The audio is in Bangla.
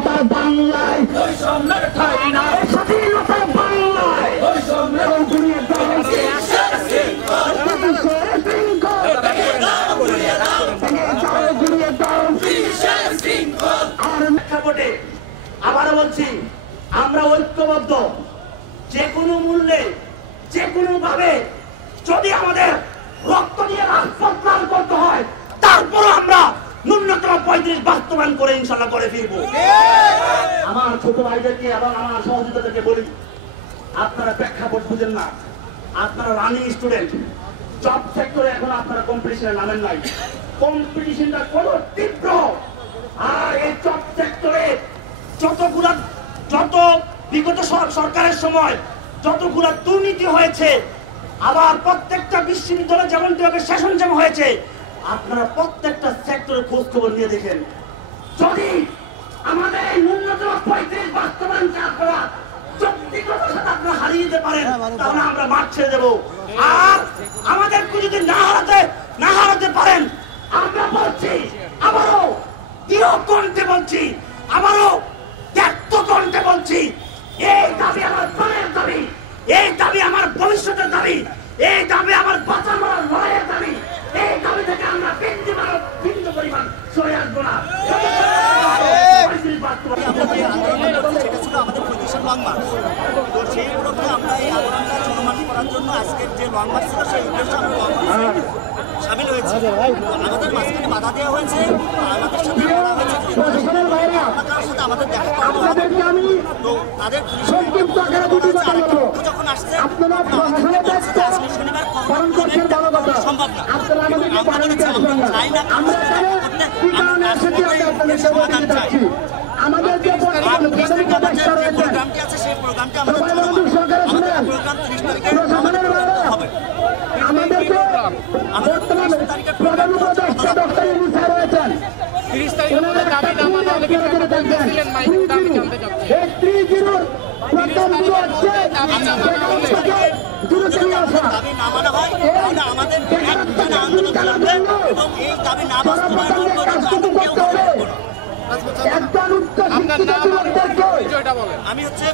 স্বাধীনতার বাংলায় স্বাধীনতার বাংলায় আবারও বলছি, আমরা ঐক্যবদ্ধ। যে কোনো মূল্যে, যে কোনো ভাবে যদি আমাদের রক্ত দিয়ে রাজপথ লাল করতে হয়, তারপরও আমরা ন্যূনতম 35 বাস্তবায়ন করে ইনশাল্লাহ করে ফিরবো। আমার ছোট ভাইদেরকে এবং আমার সহযোগিতাদেরকে বলি, আপনারা প্রেক্ষাপট বুঝেন না। আপনারা রানিং স্টুডেন্ট, জব সেক্টরে এখন আপনারা কম্পিটিশনে নামেন নাই। কম্পিটিশনটা কত তীব্র! আর এই জব সেক্টরে যত বিগত সরকারের সময় যতগুলা দুর্নীতি হয়েছে, আবার প্রত্যেকটা বিশ্ববিদ্যালয়ে যেমনটি হবে সেশন যেমন হয়েছে, আপনারা প্রত্যেকটা সেক্টরে খোঁজ খবর নিয়ে দেখেন। যদি আমাদের ন্যূনতম 35 বাস্তবায়ন আপনারা যৌক্তিকতার সাথে আপনারা হারিয়ে দিতে পারেন, তাহলে আমরা মাঠ ছেড়ে দেবো। আর আমাদেরকে যদি না হারাতে পারেন, আমরা বলছি, আবারও দৃঢ় কণ্ঠে বলছি, আবারও ত্যাক্ত কণ্ঠে বলছি, এই দাবি আমার প্রাণের দাবি, এই দাবি আমার ভবিষ্যতের দাবি, এই দাবি আমার বাঁচা মরার লড়াইয়ের দাবি। এই দাবি থেকে আমরা বিন্দু পরিমাণ সরে আসবো না। সামিল হয়েছে, আমাদের মাঝখানে বাধা দেওয়া হয়েছে, আমাদের সাথে আমাদের দেখা করানো হবে। তো তাদের যখন আসছে আজকে শনিবার সম্ভব না। আমরা বলেছি আমরা চাই না সমাধান চাই। প্রোগ্রামটি আছে সেই প্রোগ্রামটি আমাদের প্রোগ্রাম 30 তারিখে হবে। দাবি না মানা হয় তাহলে আমাদের একটানা আন্দোলন চলবে এবং এই দাবি না বাস্তবায়ন পর্যন্ত আমরা কেউ আমি হচ্ছে